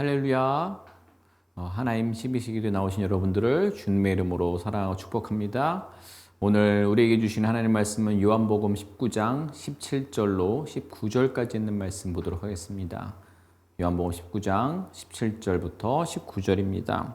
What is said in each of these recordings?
할렐루야. 하나님 12시기에 나오신 여러분들을 주님의 이름으로 사랑하고 축복합니다. 오늘 우리에게 주신 하나님 말씀은 요한복음 19장 17절로 19절까지 있는 말씀 보도록 하겠습니다. 요한복음 19장 17절부터 19절입니다.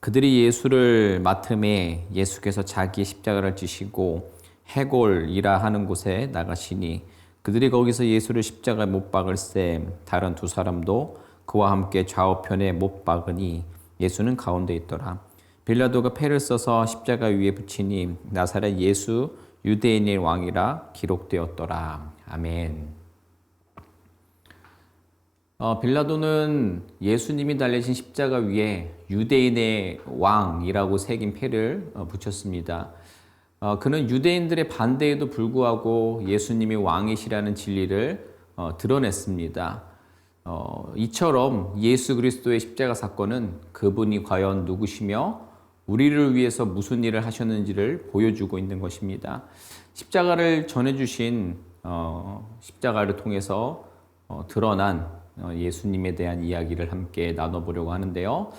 그들이 예수를 맡음에 예수께서 자기의 십자가를 지시고 해골이라 하는 곳에 나가시니 그들이 거기서 예수를 십자가에 못 박을새 다른 두 사람도 그와 함께 좌우편에 못 박으니 예수는 가운데 있더라. 빌라도가 패를 써서 십자가 위에 붙이니 나사렛 예수 유대인의 왕이라 기록되었더라. 아멘. 빌라도는 예수님이 달리신 십자가 위에 유대인의 왕이라고 새긴 패를 붙였습니다. 그는 유대인들의 반대에도 불구하고 예수님이 왕이시라는 진리를 드러냈습니다. 이처럼 예수 그리스도의 십자가 사건은 그분이 과연 누구시며 우리를 위해서 무슨 일을 하셨는지를 보여주고 있는 것입니다. 십자가를 전해주신 십자가를 통해서 드러난 예수님에 대한 이야기를 함께 나눠보려고 하는데요.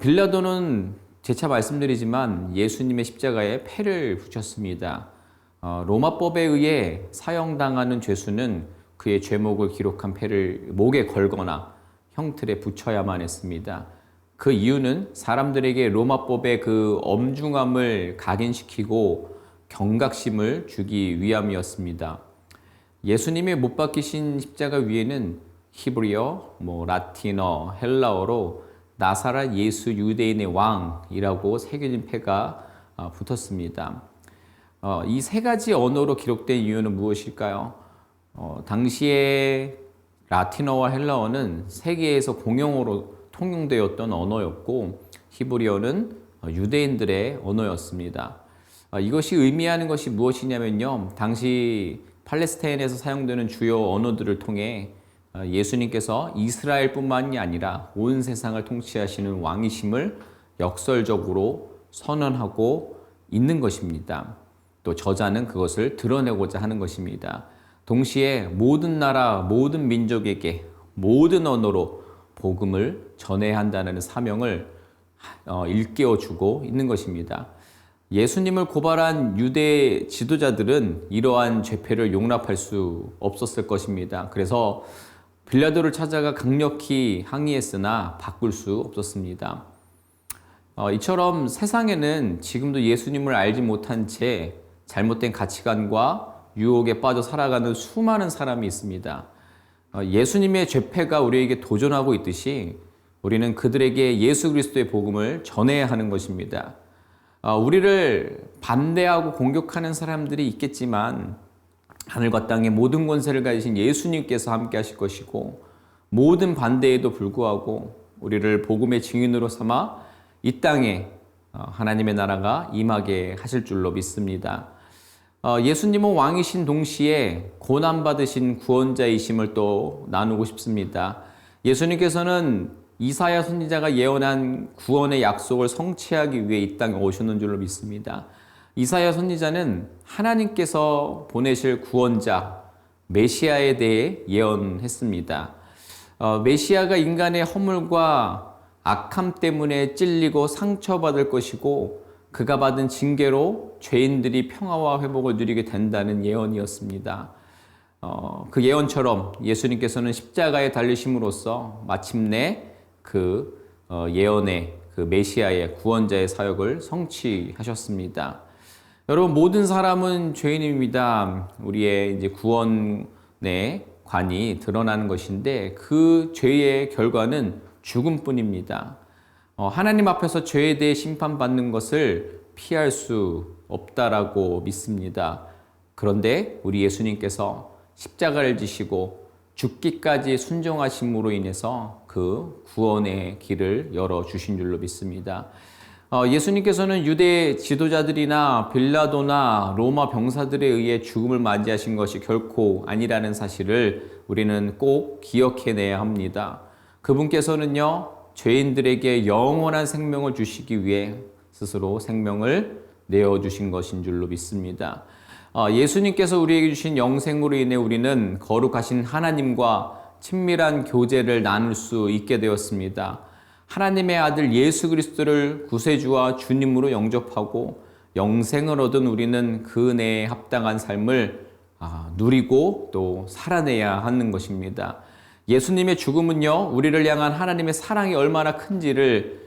빌라도는 재차 말씀드리지만 예수님의 십자가에 패를 붙였습니다. 로마법에 의해 사형당하는 죄수는 그의 죄목을 기록한 패를 목에 걸거나 형틀에 붙여야만 했습니다. 그 이유는 사람들에게 로마법의 그 엄중함을 각인시키고 경각심을 주기 위함이었습니다. 예수님의 못 박히신 십자가 위에는 히브리어, 라틴어, 헬라어로 나사렛 예수 유대인의 왕이라고 새겨진 패가 붙었습니다. 이 세 가지 언어로 기록된 이유는 무엇일까요? 당시에 라틴어와 헬라어는 세계에서 공용어로 통용되었던 언어였고 히브리어는 유대인들의 언어였습니다. 이것이 의미하는 것이 무엇이냐면요. 당시 팔레스타인에서 사용되는 주요 언어들을 통해 예수님께서 이스라엘뿐만이 아니라 온 세상을 통치하시는 왕이심을 역설적으로 선언하고 있는 것입니다. 또 저자는 그것을 드러내고자 하는 것입니다. 동시에 모든 나라, 모든 민족에게 모든 언어로 복음을 전해야 한다는 사명을 일깨워주고 있는 것입니다. 예수님을 고발한 유대 지도자들은 이러한 죄패를 용납할 수 없었을 것입니다. 그래서 빌라도를 찾아가 강력히 항의했으나 바꿀 수 없었습니다. 이처럼 세상에는 지금도 예수님을 알지 못한 채 잘못된 가치관과 유혹에 빠져 살아가는 수많은 사람이 있습니다. 예수님의 죄패가 우리에게 도전하고 있듯이 우리는 그들에게 예수 그리스도의 복음을 전해야 하는 것입니다. 우리를 반대하고 공격하는 사람들이 있겠지만 하늘과 땅의 모든 권세를 가지신 예수님께서 함께 하실 것이고 모든 반대에도 불구하고 우리를 복음의 증인으로 삼아 이 땅에 하나님의 나라가 임하게 하실 줄로 믿습니다. 예수님은 왕이신 동시에 고난받으신 구원자이심을 또 나누고 싶습니다. 예수님께서는 이사야 선지자가 예언한 구원의 약속을 성취하기 위해 이 땅에 오셨는 줄로 믿습니다. 이사야 선지자는 하나님께서 보내실 구원자 메시아에 대해 예언했습니다. 메시아가 인간의 허물과 악함 때문에 찔리고 상처받을 것이고 그가 받은 징계로 죄인들이 평화와 회복을 누리게 된다는 예언이었습니다. 그 예언처럼 예수님께서는 십자가에 달리심으로써 마침내 그 예언의 그 메시아의 구원자의 사역을 성취하셨습니다. 여러분, 모든 사람은 죄인입니다. 우리의 이제 구원의 관이 드러나는 것인데 그 죄의 결과는 죽음뿐입니다. 하나님 앞에서 죄에 대해 심판받는 것을 피할 수 없다라고 믿습니다. 그런데 우리 예수님께서 십자가를 지시고 죽기까지 순종하심으로 인해서 그 구원의 길을 열어주신 줄로 믿습니다. 예수님께서는 유대 지도자들이나 빌라도나 로마 병사들에 의해 죽음을 맞이하신 것이 결코 아니라는 사실을 우리는 꼭 기억해내야 합니다. 그분께서는요, 죄인들에게 영원한 생명을 주시기 위해 스스로 생명을 내어주신 것인 줄로 믿습니다. 예수님께서 우리에게 주신 영생으로 인해 우리는 거룩하신 하나님과 친밀한 교제를 나눌 수 있게 되었습니다. 하나님의 아들 예수 그리스도를 구세주와 주님으로 영접하고 영생을 얻은 우리는 그 은혜에 합당한 삶을 누리고 또 살아내야 하는 것입니다. 예수님의 죽음은요, 우리를 향한 하나님의 사랑이 얼마나 큰지를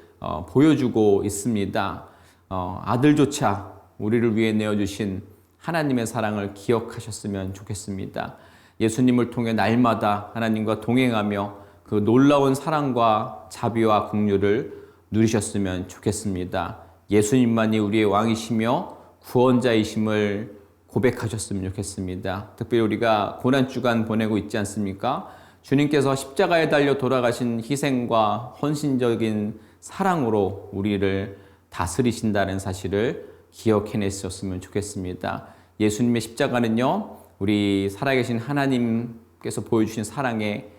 보여주고 있습니다. 아들조차 우리를 위해 내어주신 하나님의 사랑을 기억하셨으면 좋겠습니다. 예수님을 통해 날마다 하나님과 동행하며 그 놀라운 사랑과 자비와 긍휼을 누리셨으면 좋겠습니다. 예수님만이 우리의 왕이시며 구원자이심을 고백하셨으면 좋겠습니다. 특별히 우리가 고난주간 보내고 있지 않습니까? 주님께서 십자가에 달려 돌아가신 희생과 헌신적인 사랑으로 우리를 다스리신다는 사실을 기억해냈었으면 좋겠습니다. 예수님의 십자가는요, 우리 살아계신 하나님께서 보여주신 사랑의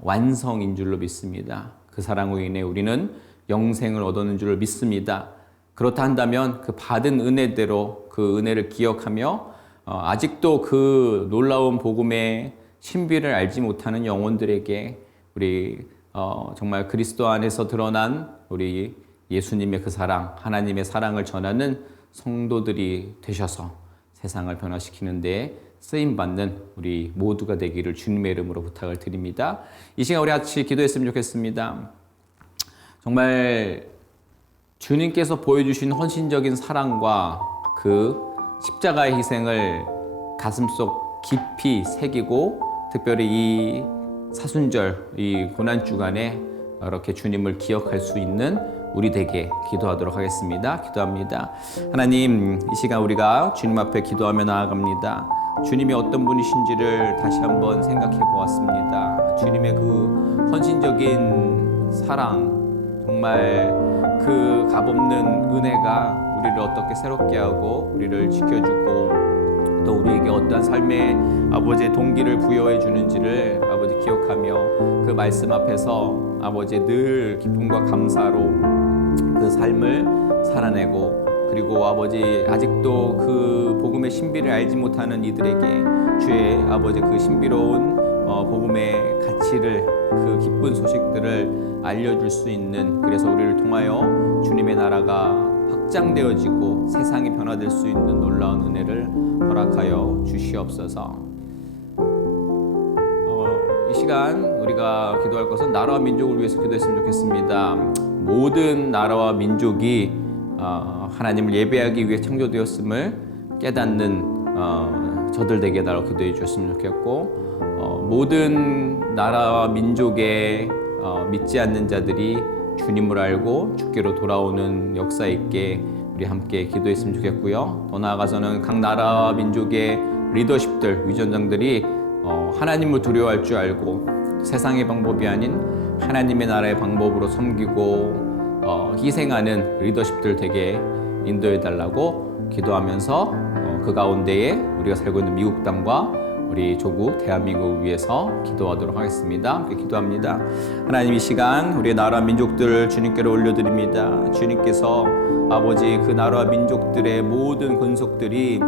완성인 줄로 믿습니다. 그 사랑으로 인해 우리는 영생을 얻는 줄을 믿습니다. 그렇다 한다면 그 받은 은혜대로 그 은혜를 기억하며 아직도 그 놀라운 복음의 신비를 알지 못하는 영혼들에게 우리 정말 그리스도 안에서 드러난 우리 예수님의 그 사랑, 하나님의 사랑을 전하는 성도들이 되셔서 세상을 변화시키는 데 쓰임받는 우리 모두가 되기를 주님의 이름으로 부탁을 드립니다. 이 시간 우리 같이 기도했으면 좋겠습니다. 정말 주님께서 보여주신 헌신적인 사랑과 그 십자가의 희생을 가슴속 깊이 새기고 특별히 이 사순절, 이 고난주간에 이렇게 주님을 기억할 수 있는 우리 되게 기도하도록 하겠습니다. 기도합니다. 하나님, 이 시간 우리가 주님 앞에 기도하며 나아갑니다. 주님이 어떤 분이신지를 다시 한번 생각해 보았습니다. 주님의 그 헌신적인 사랑, 정말 그 값없는 은혜가 우리를 어떻게 새롭게 하고 우리를 지켜주고 또 우리에게 어떠한 삶의 아버지의 동기를 부여해 주는지를 아버지 기억하며 그 말씀 앞에서 아버지 늘 기쁨과 감사로 그 삶을 살아내고 그리고 아버지 아직도 그 복음의 신비를 알지 못하는 이들에게 주의 아버지 그 신비로운 복음의 가치를 그 기쁜 소식들을 알려줄 수 있는 그래서 우리를 통하여 주님의 나라가 확장되어지고 세상이 변화될 수 있는 놀라운 은혜를 허락하여 주시옵소서. 이 시간 우리가 기도할 것은 나라와 민족을 위해서 기도했으면 좋겠습니다. 모든 나라와 민족이 하나님을 예배하기 위해 창조되었음을 깨닫는 저들 되게 해달라고 기도해 주셨으면 좋겠고 모든 나라와 민족의 믿지 않는 자들이 주님을 알고 주께로 돌아오는 역사 있게 우리 함께 기도했으면 좋겠고요. 더 나아가서는 각 나라와 민족의 리더십들, 위전장들이 하나님을 두려워할 줄 알고 세상의 방법이 아닌 하나님의 나라의 방법으로 섬기고 희생하는 리더십들 되게 인도해 달라고 기도하면서 그 가운데에 우리가 살고 있는 미국 땅과 우리 조국 대한민국을 위해서 기도하도록 하겠습니다. 함께 기도합니다. 하나님, 이 시간 우리의 나라 민족들을 주님께로 올려드립니다. 주님께서 아버지 그 나라 민족들의 모든 권속들이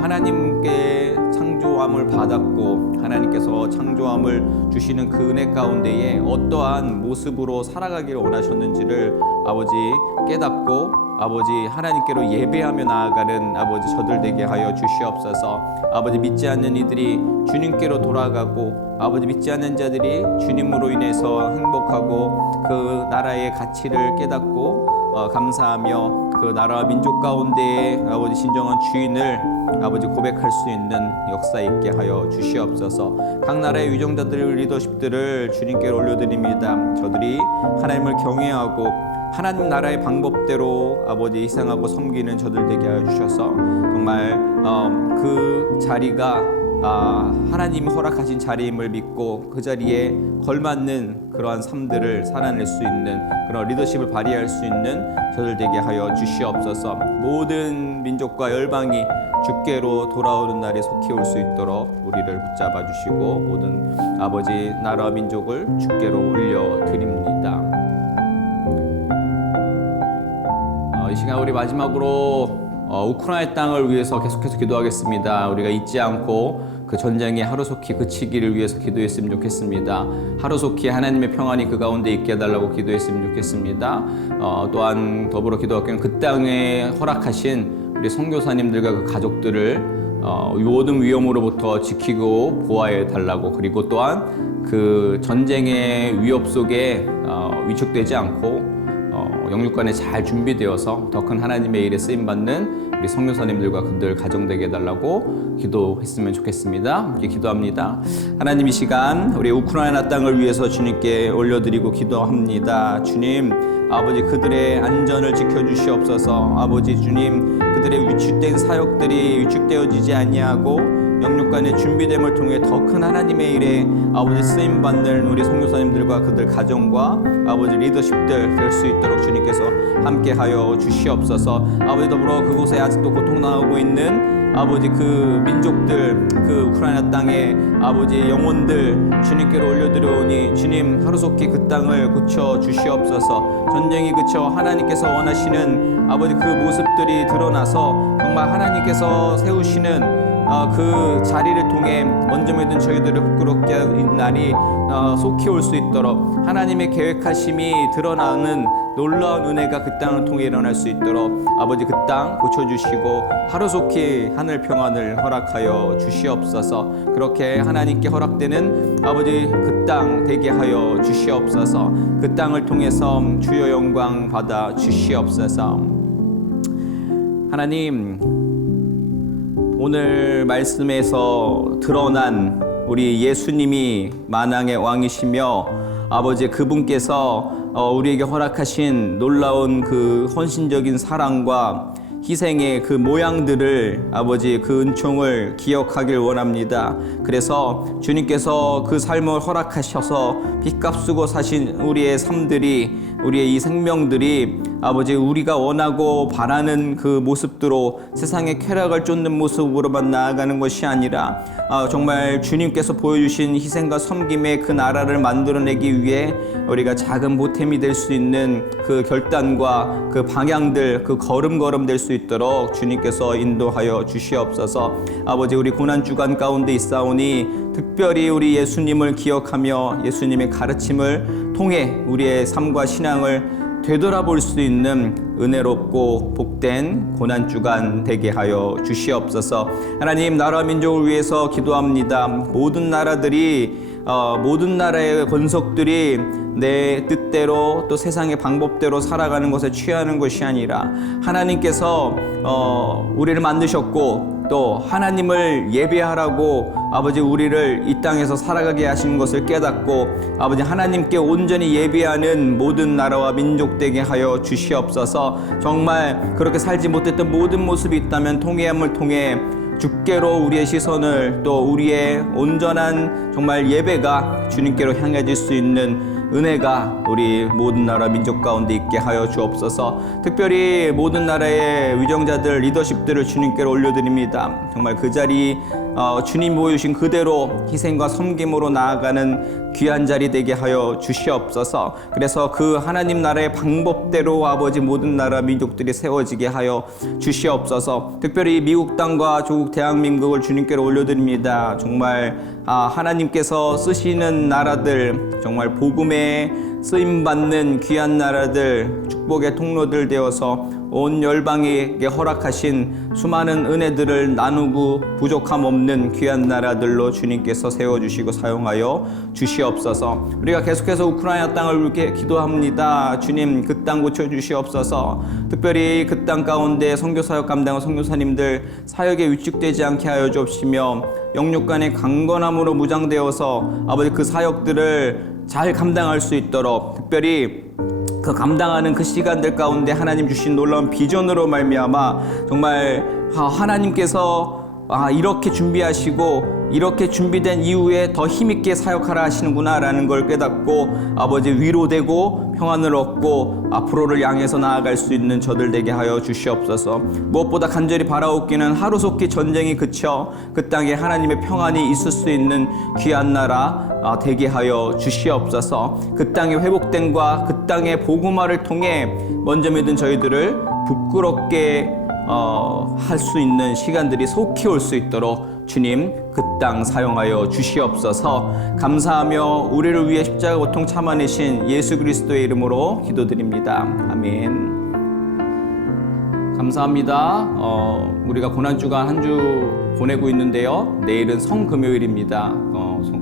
하나님께 창조함을 받았고 하나님께서 창조함을 주시는 그 은혜 가운데에 어떠한 모습으로 살아가기를 원하셨는지를 아버지 깨닫고 아버지 하나님께로 예배하며 나아가는 아버지 저들 되게 하여 주시옵소서. 아버지 믿지 않는 이들이 주님께로 돌아가고 아버지 믿지 않는 자들이 주님으로 인해서 행복하고 그 나라의 가치를 깨닫고 감사하며 그 나라와 민족 가운데에 아버지 진정한 주인을 아버지 고백할 수 있는 역사 있게 하여 주시옵소서. 각 나라의 위정자들 리더십들을 주님께 올려드립니다. 저들이 하나님을 경외하고 하나님 나라의 방법대로 아버지 희생하고 섬기는 저들 되게 하여 주셔서 정말 그 자리가 하나님이 허락하신 자리임을 믿고 그 자리에 걸맞는 그러한 삶들을 살아낼 수 있는 그런 리더십을 발휘할 수 있는 저들 되게 하여 주시옵소서. 모든 민족과 열방이 주께로 돌아오는 날에 속히 올 수 있도록 우리를 붙잡아 주시고 모든 아버지 나라와 민족을 주께로 올려드립니다. 이 시간 우리 마지막으로 우크라이나 땅을 위해서 계속해서 기도하겠습니다. 우리가 잊지 않고 그 전쟁이 하루속히 그치기를 위해서 기도했으면 좋겠습니다. 하루속히 하나님의 평안이 그 가운데 있게 해달라고 기도했으면 좋겠습니다. 또한 더불어 기도할게요. 그 땅에 허락하신 우리 선교사님들과 그 가족들을 모든 위험으로부터 지키고 보호해 달라고, 그리고 또한 그 전쟁의 위협 속에 위축되지 않고 영육간에 잘 준비되어서 더 큰 하나님의 일에 쓰임받는 우리 선교사님들과 그들 가정되게 해달라고 기도했으면 좋겠습니다. 함께 기도합니다. 하나님, 이 시간 우리 우크라이나 땅을 위해서 주님께 올려드리고 기도합니다. 주님, 아버지, 그들의 안전을 지켜주시옵소서. 아버지 주님, 그들의 위축된 사역들이 위축되어지지 아니하고 영육간의 준비됨을 통해 더 큰 하나님의 일에 아버지 쓰임받는 우리 선교사님들과 그들 가정과 아버지 리더십들 될 수 있도록 주님께서 함께하여 주시옵소서. 아버지, 더불어 그곳에 아직도 고통당하고 있는 아버지 그 민족들, 그 우크라이나 땅의 아버지 영혼들 주님께로 올려드려오니 주님, 하루속히 그 땅을 고쳐 주시옵소서. 전쟁이 그쳐 하나님께서 원하시는 아버지 그 모습들이 드러나서 정말 하나님께서 세우시는 그 자리를 통해 먼저 믿은 저희들을 부끄럽게 하는 날이 속히 올 수 있도록 하나님의 계획하심이 드러나는 놀라운 은혜가 그 땅을 통해 일어날 수 있도록 아버지 그 땅 고쳐주시고 하루속히 하늘 평안을 허락하여 주시옵소서. 그렇게 하나님께 허락되는 아버지 그 땅 되게 하여 주시옵소서. 그 땅을 통해서 주여 영광 받아 주시옵소서. 하나님, 오늘 말씀에서 드러난 우리 예수님이 만왕의 왕이시며 아버지 그분께서 우리에게 허락하신 놀라운 그 헌신적인 사랑과 희생의 그 모양들을 아버지 그 은총을 기억하길 원합니다. 그래서 주님께서 그 삶을 허락하셔서 빚값 쓰고 사신 우리의 삶들이, 우리의 이 생명들이 아버지 우리가 원하고 바라는 그 모습대로 세상의 쾌락을 쫓는 모습으로만 나아가는 것이 아니라 정말 주님께서 보여주신 희생과 섬김의 그 나라를 만들어내기 위해 우리가 작은 보탬이 될 수 있는 그 결단과 그 방향들, 그 걸음걸음 될 수 있도록 주님께서 인도하여 주시옵소서. 아버지, 우리 고난주간 가운데 있사오니 특별히 우리 예수님을 기억하며 예수님의 가르침을 통해 우리의 삶과 신앙을 되돌아볼 수 있는 은혜롭고 복된 고난주간 되게 하여 주시옵소서. 하나님, 나라 민족을 위해서 기도합니다. 모든 나라들이 모든 나라의 권속들이 내 뜻대로 또 세상의 방법대로 살아가는 것에 취하는 것이 아니라 하나님께서 우리를 만드셨고 또 하나님을 예배하라고 아버지 우리를 이 땅에서 살아가게 하신 것을 깨닫고 아버지 하나님께 온전히 예배하는 모든 나라와 민족 되게 하여 주시옵소서. 정말 그렇게 살지 못했던 모든 모습이 있다면 통회함을 통해 주께로 우리의 시선을 또 우리의 온전한 정말 예배가 주님께로 향해질 수 있는 은혜가 우리 모든 나라 민족 가운데 있게 하여 주옵소서. 특별히 모든 나라의 위정자들, 리더십들을 주님께로 올려드립니다. 정말 그 자리 주님 보여주신 그대로 희생과 섬김으로 나아가는 귀한 자리 되게 하여 주시옵소서. 그래서 그 하나님 나라의 방법대로 아버지 모든 나라 민족들이 세워지게 하여 주시옵소서. 특별히 미국 땅과 조국 대한민국을 주님께로 올려드립니다. 정말 하나님께서 쓰시는 나라들, 정말 복음에 쓰임받는 귀한 나라들, 축복의 통로들 되어서 온 열방에게 허락하신 수많은 은혜들을 나누고 부족함 없는 귀한 나라들로 주님께서 세워주시고 사용하여 주시옵소서. 우리가 계속해서 우크라이나 땅을 이렇게 기도합니다. 주님, 그 땅 고쳐주시옵소서. 특별히 그 땅 가운데 선교사역 감당한 선교사님들 사역에 위축되지 않게 하여 주옵시며 영육간의 강건함으로 무장되어서 아버지 그 사역들을 잘 감당할 수 있도록 특별히 그 감당하는 그 시간들 가운데 하나님 주신 놀라운 비전으로 말미암아 정말 하나님께서 이렇게 준비하시고 이렇게 준비된 이후에 더 힘있게 사역하라 하시는구나 라는 걸 깨닫고 아버지 위로되고 평안을 얻고 앞으로를 향해서 나아갈 수 있는 저들 되게 하여 주시옵소서. 무엇보다 간절히 바라옵기는 하루속히 전쟁이 그쳐 그 땅에 하나님의 평안이 있을 수 있는 귀한 나라 되게 하여 주시옵소서. 그 땅의 회복됨과 그 땅의 복음화를 통해 먼저 믿은 저희들을 부끄럽게 할 수 있는 시간들이 속히 올 수 있도록 주님 그 땅 사용하여 주시옵소서. 감사하며 우리를 위해 십자가 고통 참아내신 예수 그리스도의 이름으로 기도드립니다. 아멘. 감사합니다. 우리가 고난주간 한 주 보내고 있는데요. 내일은 성금요일입니다.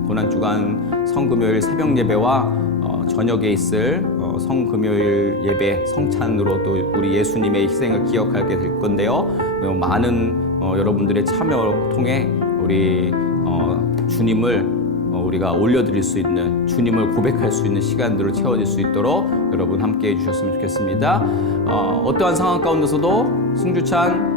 고난주간 성금요일 새벽 예배와 저녁에 있을 성금요일 예배 성찬으로 또 우리 예수님의 희생을 기억하게 될 건데요. 많은 여러분들의 참여를 통해 우리 주님을 우리가 올려드릴 수 있는, 주님을 고백할 수 있는 시간들을 채워질 수 있도록 여러분 함께 해주셨으면 좋겠습니다. 어떠한 상황 가운데서도 승주찬